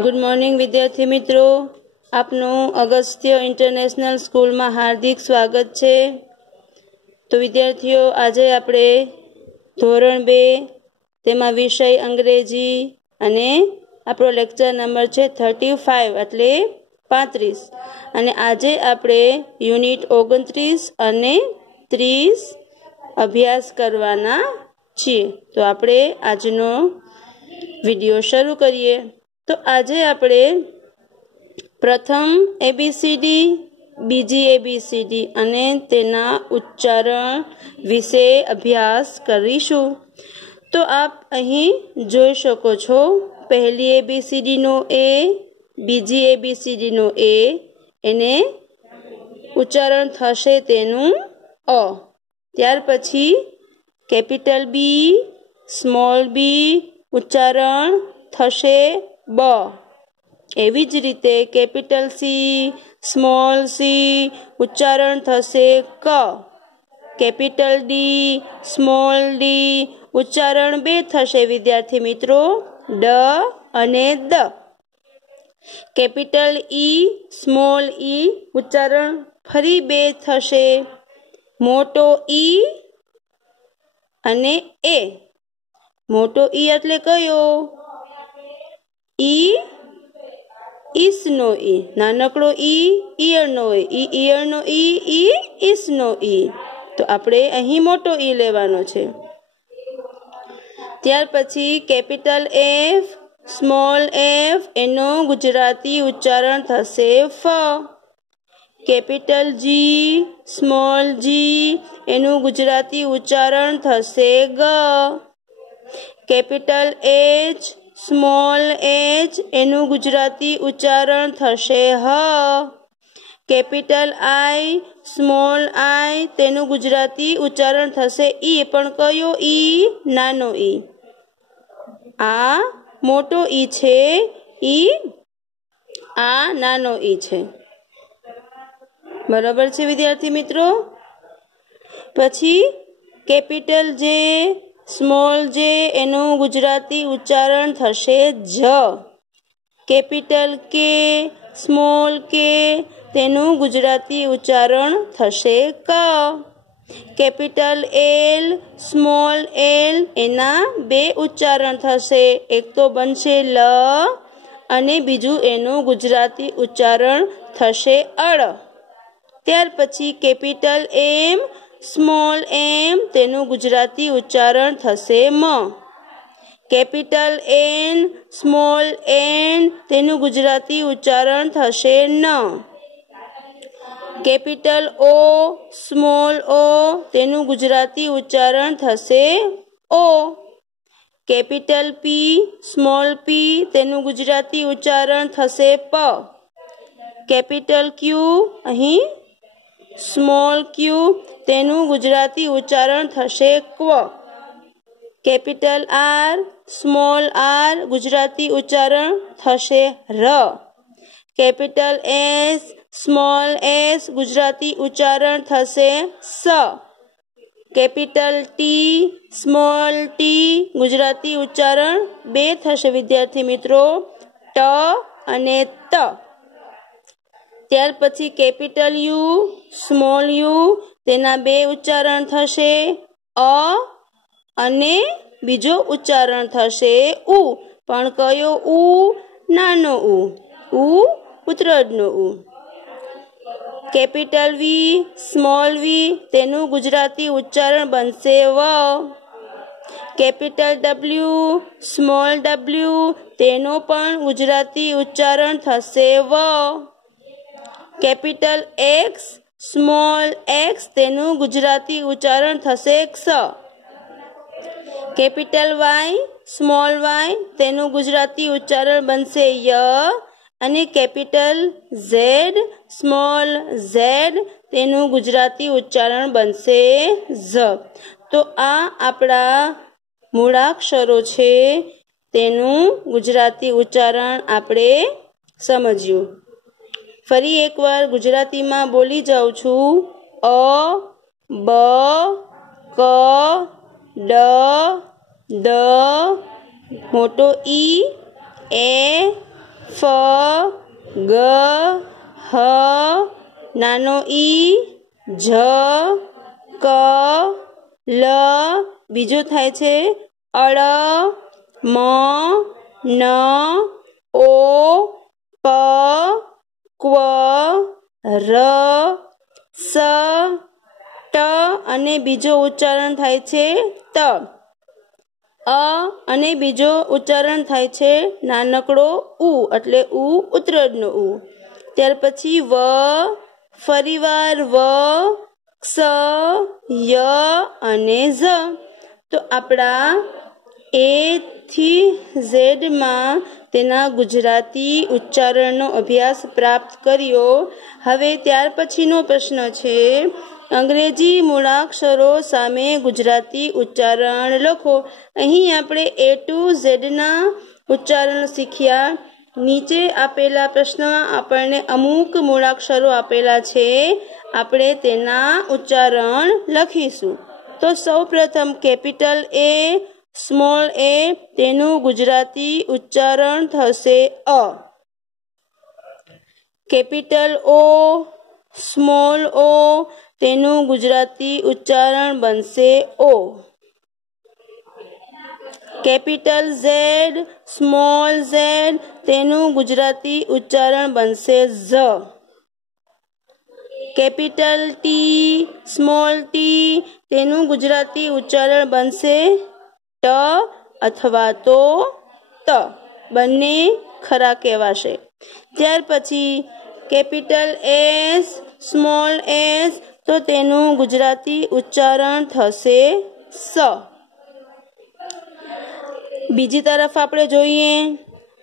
Good morning विद्यार्थी मित्रों, आपनु Agastya international school में हार्दिक स्वागत है। तो विद्यार्थीओ, आज आपणे धोरण 2 तेमा विषय अंग्रेजी अने आपणो लेक्चर नंबर है 35 एटले 35 अने आजे आपणे यूनिट 29 अने 30 अभ्यास करवाना छीए। तो आपणे आजनो विडियो शुरू करिए। तो आजे आपणे प्रथम एबीसीडी, बीजी एबीसीडी अने तेना उच्चारण विषे अभ्यास करीशुं। तो आप अहीं जोई शको छो, पहली एबीसीडी नो ए, बीजी एबीसीडी नो ए, एने उच्चारण थशे तेनुं अ। त्यार पछी केपिटल बी, स्मॉल बी उच्चारण थशे ब। एवी ज रीते केपिटल सी, स्मॉल सी उच्चारण थशे क। केपिटल डी, स्मॉल डी उच्चारण बे थशे विद्यार्थी मित्रों, ड अने द। केपिटल ई, स्मॉल ई उच्चारण फरी बे थशे, मोटो ई अने ए। मोटो ई एटले कयो? ई ईस नो ई। नानकड़ो ई ईयर नो ई ईयर नो ई ईस नो ई। तो आपणे अहीं मोटो ई लेवानो छे। त्यार पछी केपिटल एफ, स्मॉल एफ एनो गुजराती उच्चारण थशे फ। केपिटल जी, स्मॉल जी एनु गुजराती उच्चारण थशे ग। केपिटल एच, स्मॉल एच एनु गुजराती उच्चारण थशे ह। केपिटल आई, स्मॉल आई तेनु गुजराती उच्चारण थशे ई। पण कयो ई? नानो ई। आ मोटो ई छे ई, आ नानो ई छे। बराबर छे विद्यार्थी मित्रों। पछी केपिटल जे, स्मॉल जे एनु गुजराती उच्चारण थशे ज। केपिटल के, स्मॉल के तेनु गुजराती उच्चारण थशे क। केपिटल एल, स्मॉल एल एना बे उच्चारण थशे, एक तो बनशे ल अने बीजू एनु गुजराती उच्चारण थशे अड़। त्यार पछी केपिटल एम, स्मॉल एम तेनु गुजराती उच्चारण थशे म। केपिटल एन, स्मॉल एन तेनु गुजराती उच्चारण थशे न। केपिटल ओ, स्मॉल ओ तेनु गुजराती उच्चारण थशे ओ। केपिटल पी, स्मॉल पी तेनु गुजराती उच्चारण थशे प। केपिटल क्यू, अहीं स्मॉल क्यू तेनु गुजराती उच्चारण थशे क्व। Capital R, small R Gujarati उच्चारण थशे र। Capital S, small S Gujarati उच्चारण थशे स। Capital T, small T Gujarati उच्चारण बे थशे विद्यार्थी मित्रों, ट अने त। त्यार पछी केपिटल यू, स्मॉल यू तेना बे उच्चारण थशे अ अने बीजो उच्चारण थशे उ। पण कयो उ? नानो उ उतरडनो उ। केपिटल वी, स्मॉल वी तेनु गुजराती उच्चारण बनशे व। केपिटल डब्ल्यू, स्मॉल डब्ल्यू तेनो पण गुजराती उच्चारण थशे व। केपिटल एक्स, स्मॉल एक्स तेनु गुजराती उच्चारण थशे क्स। केपिटल वाय, स्मॉल वाय तेनु गुजराती उच्चारण बनशे य। अने केपिटल झेड, स्मॉल झेड तेनु गुजराती उच्चारण बनशे ज। तो आ आपड़ा मूळाक्षरो छे तेनु गुजराती उच्चारण आपणे समज्યું। फरी एक बार गुजराती में बोली जाऊँ छूं। अ, ब, क, ड, द, मोटो ई, ए, फ, ग, ह, नानो ई, झ, क, ल, बीजो थाय छे अळ, म, न, ओ, प, क्व, र, स, ट અને બીજો ઉચ્ચારણ થાય છે ત, અ અને બીજો ઉચ્ચારણ થાય છે નાનકડો ઉ એટલે ઉ ઉતરડનો ઉ. ત્યાર પછી વ, ફરીવાર વ, ક્ષ, ય અને ઝ. તો આપણા એ થી ઝેડ માં તેના ગુજરાતી ઉચ્ચારણનો અભ્યાસ પ્રાપ્ત કર્યો. હવે ત્યાર પછીનો પ્રશ્ન છે, અંગ્રેજી મૂળાક્ષરો સામે ગુજરાતી ઉચ્ચારણ લખો. અહીં આપણે એ ટુ ઝેડના ઉચ્ચારણ શીખ્યા. નીચે આપેલા પ્રશ્નમાં આપણને અમુક મૂળાક્ષરો આપેલા છે, આપણે તેના ઉચ્ચારણ લખીશું. તો સૌ પ્રથમ કેપિટલ એ, સ્મોલ એ, તેનું ગુજરાતી ઉચ્ચારણ થશે અ. કેપિટલ ઓ, સ્મોલ ઓ, તેનું ગુજરાતી ઉચ્ચારણ બનશે ઓ. કેપિટલ ઝેડ, સ્મોલ ઝેડ, તેનું ગુજરાતી ઉચ્ચારણ બનશે ઝ. કેપિટલ ટી, સ્મોલ ટી, તેનું ગુજરાતી ઉચ્ચારણ બનશે ટ અથવા તો ત. બંને ખરા કહેવાશે. ત્યાર પછી કેપિટલ એસ, સ્મોલ એસ, તો તેનું ગુજરાતી ઉચ્ચારણ થશે સ. બીજી તરફ આપણે જોઈએ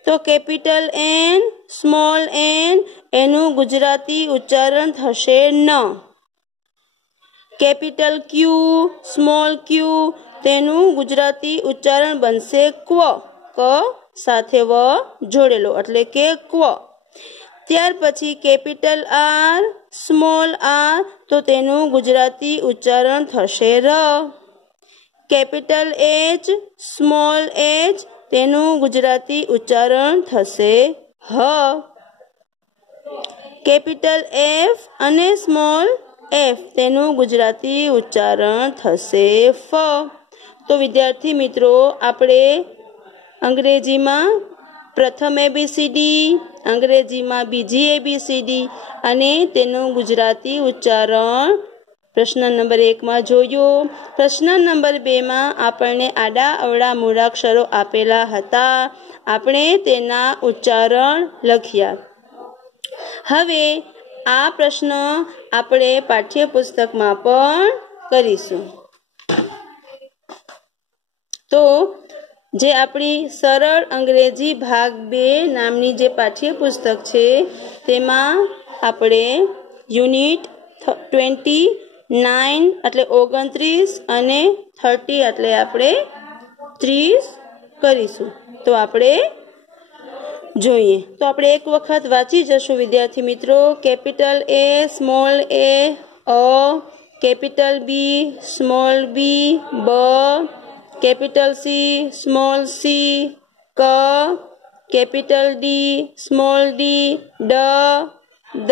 તો કેપિટલ એન, સ્મોલ એન, એનું ગુજરાતી ઉચ્ચારણ થશે ન. કેપિટલ ક્યુ, સ્મોલ ક્યુ, તેનું ગુજરાતી ઉચ્ચારણ બનશે ક્વ. ક સાથે વ જોડેલો એટલે કે ક્વ. ત્યાર પછી કેપિટલ આર, સ્મોલ આર, તો તેનું ગુજરાતી ઉચ્ચારણ થશે ર. કેપિટલ એચ, સ્મોલ એચ, તેનું ગુજરાતી ઉચ્ચારણ થશે હ. કેપિટલ એફ અને સ્મોલ એફ, તેનું ગુજરાતી ઉચ્ચારણ થશે ફ. તો વિદ્યાર્થી મિત્રો, આપણે અંગ્રેજીમાં પ્રથમ એબીસીડી, અંગ્રેજીમાં બીજી એબીસીડી અને તેનું ગુજરાતી ઉચ્ચારણ પ્રશ્ન નંબર 1માં જોયું. પ્રશ્ન નંબર 2માં આપણને આડા અવળા મૂળાક્ષરો આપેલા હતા, આપણે તેના ઉચ્ચારણ લખ્યા. હવે આ પ્રશ્ન આપણે પાઠ્યપુસ્તકમાં પણ કરીશું. તો જે આપણી સરળ અંગ્રેજી ભાગ 2 નામની જે પાઠ્યપુસ્તક છે, તેમાં આપણે યુનિટ 29 એટલે 29 અને 30 એટલે આપણે 30 કરીશું. તો આપણે જોઈએ. તો આપણે એક વખત વાંચી જશું વિદ્યાર્થી મિત્રો. કેપિટલ એ, સ્મોલ એ, અ. કેપિટલ બી, સ્મોલ બી, બ. કેપિટલ સી, સ્મોલ સી, ક. કેપિટલ ડી, સ્મોલ ડી, ડ, દ.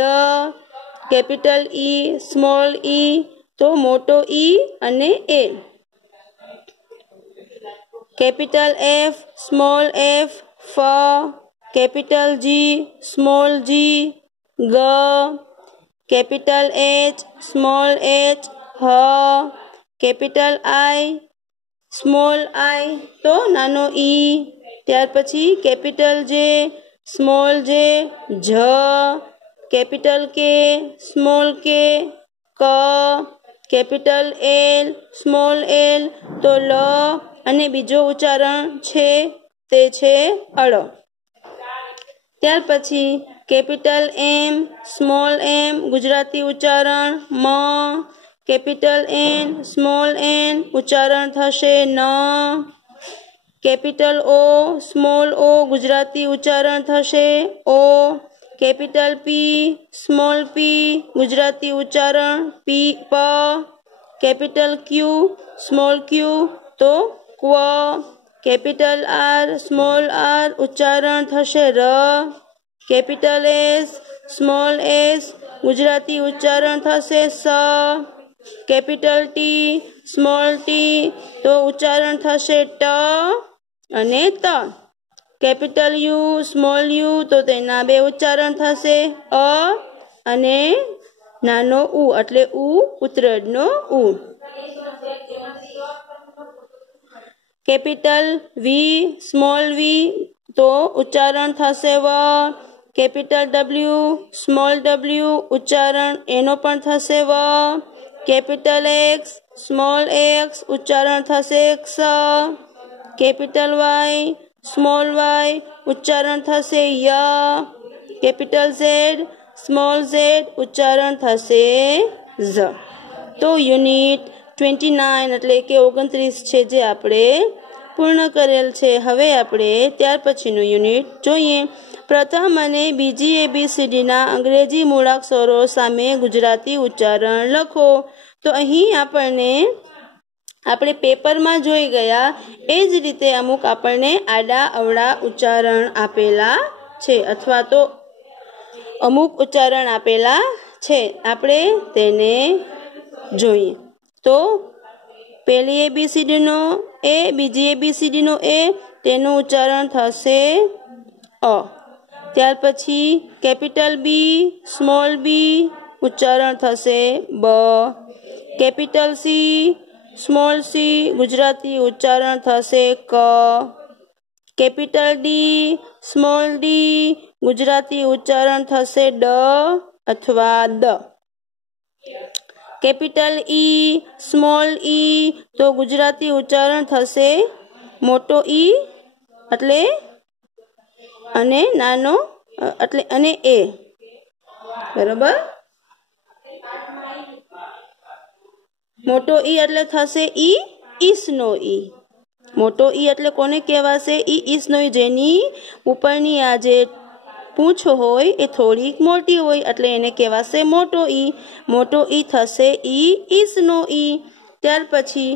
કેપિટલ ઈ, સ્મોલ ઈ, તો મોટો ઈ અને એ. કેપિટલ એફ, સ્મોલ એફ, ફ. કેપિટલ જી, સ્મોલ જી, ગ. કેપિટલ એચ, સ્મોલ એચ, હ. કેપિટલ આઈ, સ્મોલ આઈ, તો નાનો ઈ. ત્યાર પછી કેપિટલ જે, સ્મોલ જે, જ. કેપિટલ કે, સ્મોલ કે, ક. કેપિટલ એલ, સ્મોલ એલ, તો લ અને બીજો ઉચ્ચારણ છે તે છે અળ. ત્યાર પછી કેપિટલ એમ, સ્મોલ એમ, ગુજરાતી ઉચ્ચારણ મ. કેપિટલ એન, સ્મોલ એન, ઉચ્ચારણ થશે ન. કેપિટલ ઓ, સ્મોલ ઓ, ગુજરાતી ઉચ્ચારણ થશે ઓ. કેપિટલ પી, સ્મોલ પી, ગુજરાતી ઉચ્ચારણ પી પ. કેપિટલ ક્યુ, સ્મોલ ક્યુ, તો ક્વ. કેપિટલ આર સ્મોલ આર ઉચ્ચારણ થશે ર. Capital S small S Gujarati ઉચ્ચારણ થશે સ. કેપિટલ ટી સ્મોલ ટી તો ઉચ્ચારણ થશે ટ અને ત. કેપિટલ યુ સ્મોલ યુ તો તેના બે ઉચ્ચારણ થશે અ અને નાનો ઉ એટલે ઉ ઉતરડનો ઉ. કેપિટલ વી સ્મોલ વી તો ઉચ્ચારણ થશે વ. કેપિટલ ડબલ્યુ સ્મોલ ડબલ્યુ ઉચ્ચારણ એનો પણ થશે વ. કેપિટલ એક્સ સ્મોલ એક્સ ઉચ્ચારણ થશે ક્ષ. કેપિટલ વાય સ્મોલ વાય ઉચ્ચારણ થશે ય. કેપિટલ ઝેડ સ્મોલ ઝેડ ઉચ્ચારણ થશે ઝ. તો યુનિટ 29 એટલે કે 29 છે જે આપણે પૂર્ણ કરેલ છે. હવે આપણે ત્યાર પછીનું યુનિટ જોઈએ. પ્રથમ અને બીજી ABCDના અંગ્રેજી મૂળાક્ષરો સામે ગુજરાતી ઉચ્ચારણ લખો. તો અહીં આપણે પેપરમાં જોઈ ગયા એ જ રીતે અમુક આપણને આડા અવળા ઉચ્ચારણ આપેલા છે અથવા તો અમુક ઉચ્ચારણ આપેલા છે. આપણે તેને જોઈએ. તો પહેલી ABCD નો એ, બીજી ABCD નો એ, તેનું ઉચ્ચારણ થશે અ. ત્યાર પછી કેપિટલ બી સ્મોલ બી ઉચ્ચારણ થશે બ. Capital C small C Gujarati ઉચ્ચારણ થશે ક. Capital D small D Gujarati ઉચ્ચારણ થશે ડ અથવા દ. કેપિટલ ઈ સ્મોલ ઈ તો ગુજરાતી ઉચ્ચારણ થશે મોટો ઈ એટલે અને નાનો એટલે અને એ. બરોબર. મોટો ઈ એટલે થશે ઈ ઈસનો ઈ. મોટો ઈ એટલે કોને કહેવાશે? ઈ ઈસનો ઈ, જેની ઉપરની આ જે પૂંછ હોય એ થોડીક મોટી હોય એટલે એને કહેવાશે મોટો ઈ. મોટો ઈ થશે ઈ ઈસનો ઈ. ત્યાર પછી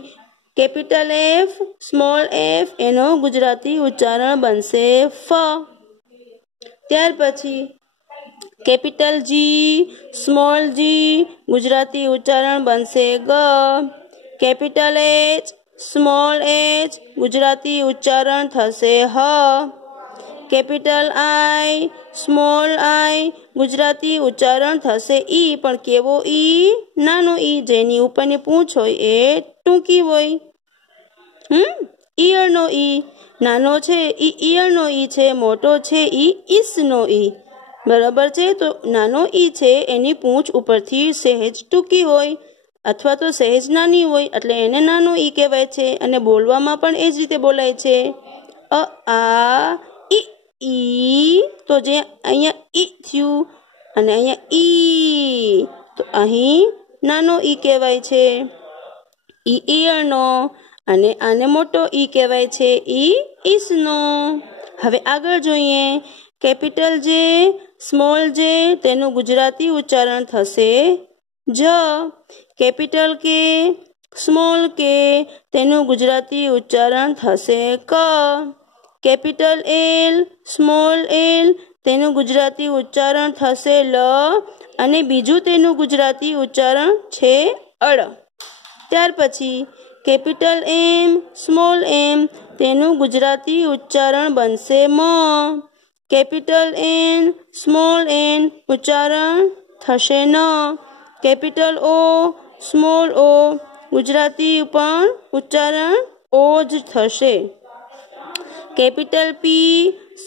કેપિટલ એફ સ્મોલ એફ એનો ગુજરાતી ઉચ્ચારણ બનશે ફ. ત્યાર પછી કેપિટલ જી સ્મોલ જી ગુજરાતી ઉચ્ચારણ બનશે ગ. Capital H small H Gujarati ઉચ્ચારણ થશે હ. કેપિટલ આઈ સ્મોલ આઈ ગુજરાતી ઉચ્ચારણ થશે ઈ. પણ કેવો ઈ? નાનો ઈ, જેની ઉપરની પૂંછ હોય એ ટૂંકી હોય. ઈયળનો ઈ નાનો છે ઈ ઈયળનો ઈ છે, મોટો છે ઈ ઈસનો ઈ. બરાબર છે. તો નાનો ઈ છે એની પૂંછ ઉપરથી સહેજ ટૂંકી હોય અથવા તો સહેજ નાની હોય એટલે એને નાનો ઈ કહેવાય છે. અને બોલવામાં પણ એ જ રીતે બોલાય છે. અ આ ઈ તો જે અહીંયા ઈ થયું અને અહીંયા ઈ તો અહીં નાનો ઈ કહેવાય છે. ઈ ઈયળનો અને આને મોટો ઈ કહેવાય છે ઈ ઈસનો. હવે આગળ જોઈએ. કેપિટલ જે સ્મોલ જે તેનું ગુજરાતી ઉચ્ચારણ થશે જ. કેપિટલ કે સ્મોલ કે તેનું ગુજરાતી ઉચ્ચારણ થશે ક. કેપિટલ એલ સ્મોલ એલ તેનું ગુજરાતી ઉચ્ચારણ થશે લ અને બીજું તેનું ગુજરાતી ઉચ્ચારણ છે અળ. ત્યાર પછી કેપિટલ એમ સ્મોલ એમ તેનું ગુજરાતી ઉચ્ચારણ બનશે મ. કેપિટલ એન સ્મોલ એન ઉચ્ચારણ થશે ન. કેપિટલ ઓ સ્મોલ ઓ ગુજરાતી પણ ઉચ્ચારણ ઓ જ થશે. કેપિટલ પી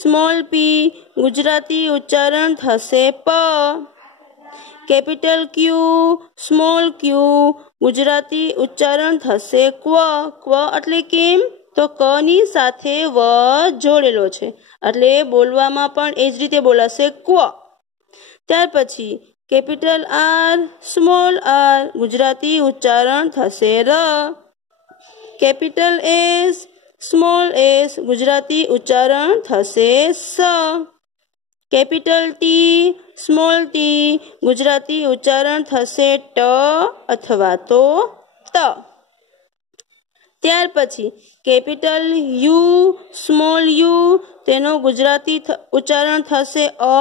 સ્મોલ પી ગુજરાતી ઉચ્ચારણ થશે પ. કેપિટલ ક્યુ સ્મોલ ક્યુ ગુજરાતી ઉચ્ચારણ થશે ક્વ. ક્વ એટલે કેમ? તો ક ની સાથે વ જોડેલો છે એટલે બોલવામાં પણ એ જ રીતે બોલાશે ક્વ. ત્યાર પછી capital R small R Gujarati ઉચ્ચારણ થશે ર. Capital S small S Gujarati ઉચ્ચારણ થશે સ. Capital T small T Gujarati ઉચ્ચારણ થશે ટ અથવા તો ત. ત્યાર પછી કેપિટલ યુ સ્મોલ યુ તેનો ગુજરાતી ઉચ્ચારણ થશે અ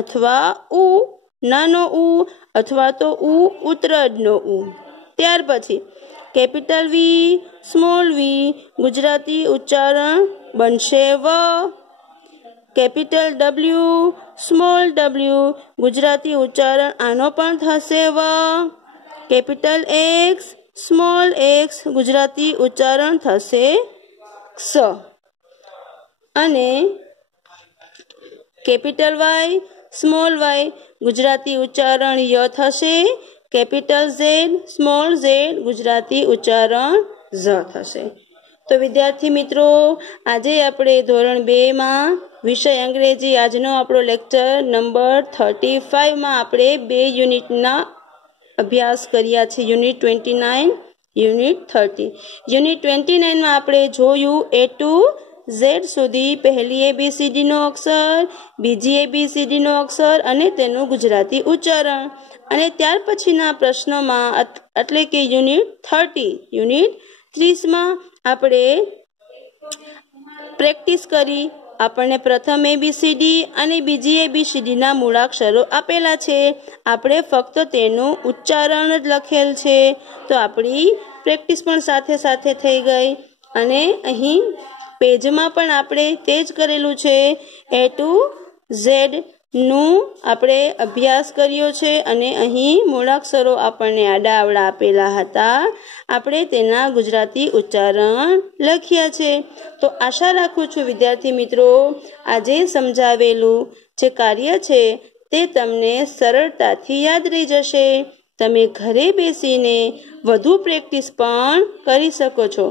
અથવા ઉ, નાનો ઉ અથવા તો ઉ ઉતરડનો ઉ. ત્યાર પછી capital V small V Gujarati ઉચ્ચારણ બનશે વ. Capital W small W Gujarati ઉચ્ચારણ આનો પણ થશે વ. Capital X small X Gujarati ઉચ્ચારણ થશે ક્ષ. અને capital Y small Y Gujarati ઉચ્ચારણ ય થશે. Capital Z small Z Gujarati ઉચ્ચારણ ઝ થશે. તો વિદ્યાર્થી મિત્રો, આજે આપણે ધોરણ 2માં વિષય અંગ્રેજી આજનો આપણો લેક્ચર નંબર 35માં આપણે 2 યુનિટના અભ્યાસ કર્યા છે. Unit 29, unit 30. યુનિટ 29માં આપણે જોયું A to Z સુધી પહેલી ABCDનો અક્ષર, બીજી ABCDનો અક્ષર અને તેનું ગુજરાતી ઉચ્ચારણ. અને ત્યાર પછીના પ્રશ્નોમાં એટલે કે યુનિટ 30માં આપણે પ્રેક્ટિસ કરી. આપણને પ્રથમ ABCD અને બીજી ABCDના મૂળાક્ષરો આપેલા છે. આપણે ફક્ત તેનું ઉચ્ચારણ જ લખેલ છે. તો આપણી પ્રેક્ટિસ પણ સાથે સાથે થઈ ગઈ. અને અહીં પેજમાં પણ આપણે તે જ કરેલું છે. A to Z નું આપણે અભ્યાસ કર્યો છે અને અહીં મૂળાક્ષરો આપણને આડા અવળા આપેલા હતા. આપણે તેના ગુજરાતી ઉચ્ચારણ લખ્યા છે. તો આશા રાખું છું વિદ્યાર્થી મિત્રો, આજે સમજાવેલું જે કાર્ય છે તે તમને સરળતાથી યાદ રહી જશે. તમે ઘરે બેસીને વધુ પ્રેક્ટિસ પણ કરી શકો છો.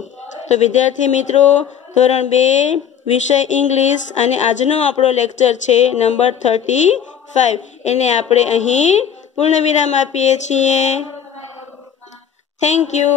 તો વિદ્યાર્થી મિત્રો, ધોરણ 2 વિષય ઇંગ્લિશ અને આજનો આપણો લેક્ચર છે નંબર 35, એને આપણે અહીં પૂર્ણ વિરામ આપીએ છીએ. Thank you.